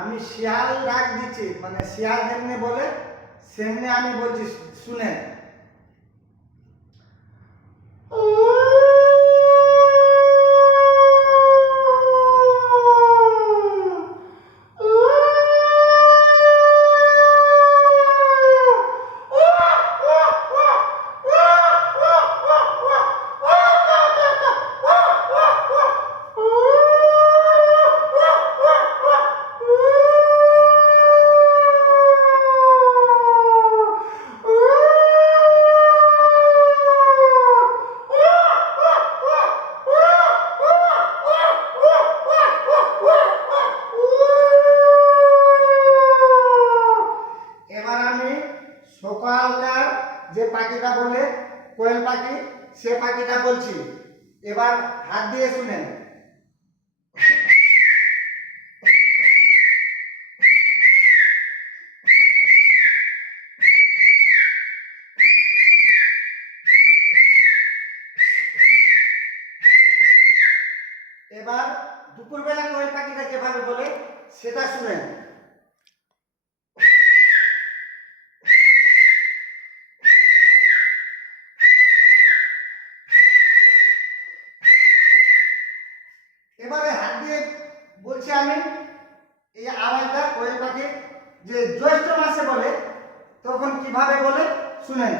আমি শিয়াল ডাক দিচ্ছি, মানে শিয়াল যেমনি বলে সেমনি আমি বলছি, শুনেন। এবার আমি সকালকার যে পাখিটা বলে কোয়েল পাখি, সে পাখিটা বলছি। এবার হাত দিয়ে শুনেন। এবার দুপুরবেলা কোয়েল পাখিটা যেভাবে বলে সেটা শুনেন। এবারে হাত দিয়ে বলছি আমি এই আওয়াজটা কোয়েল পাখি যে জ্যৈষ্ঠ মাসে বলে তখন কিভাবে বলে শুনেন।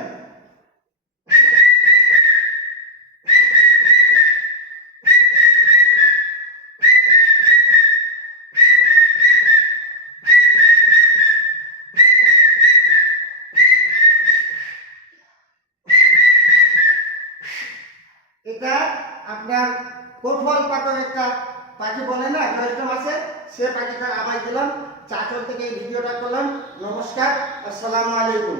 এটা আপনার কোটওয়াল পাখি একটা পাখি বলে না জ্যৈষ্ঠ মাসে, সে পাখিটার আওয়াজ দিলাম। চাঁচল থেকে এই ভিডিওটা করলাম। নমস্কার, আসসালামু আলাইকুম।